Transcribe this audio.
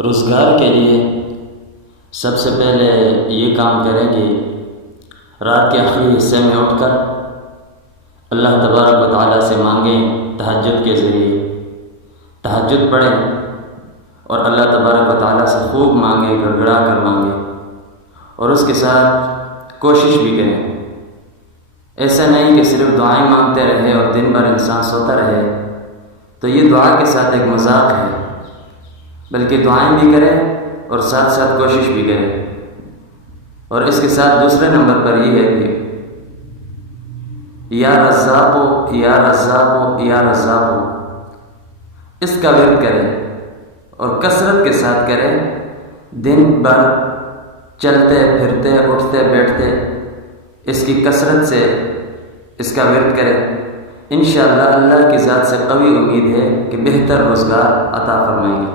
रोज़गार के लिए सबसे पहले ये काम करें कि रात के आखिरी हिस्से में उठकर अल्लाह तबारक व तआला से मांगें। तहज्जुद के ज़रिए तहज्जुद पढ़ें और अल्लाह तबारक व तआला से खूब मांगें, गड़गड़ा कर मांगें और उसके साथ कोशिश भी करें। ऐसा नहीं कि सिर्फ दुआएं मांगते रहे और दिन भर इंसान सोता रहे, तो ये दुआ के साथ एक मजाक है। बल्कि दुआएं भी करें और साथ साथ कोशिश भी करें। और इसके साथ दूसरे नंबर पर ये है कि या रज़्ज़ाक़ो या रज़्ज़ाक़ो या रज़्ज़ाक़ो, इसका विर्द करें और कसरत के साथ करें। दिन भर चलते फिरते उठते बैठते इसकी कसरत से इसका विर्द करें। इंशाअल्लाह अल्लाह की ज़ात से कवी उम्मीद है कि बेहतर रोज़गार अता फरमाएंगे।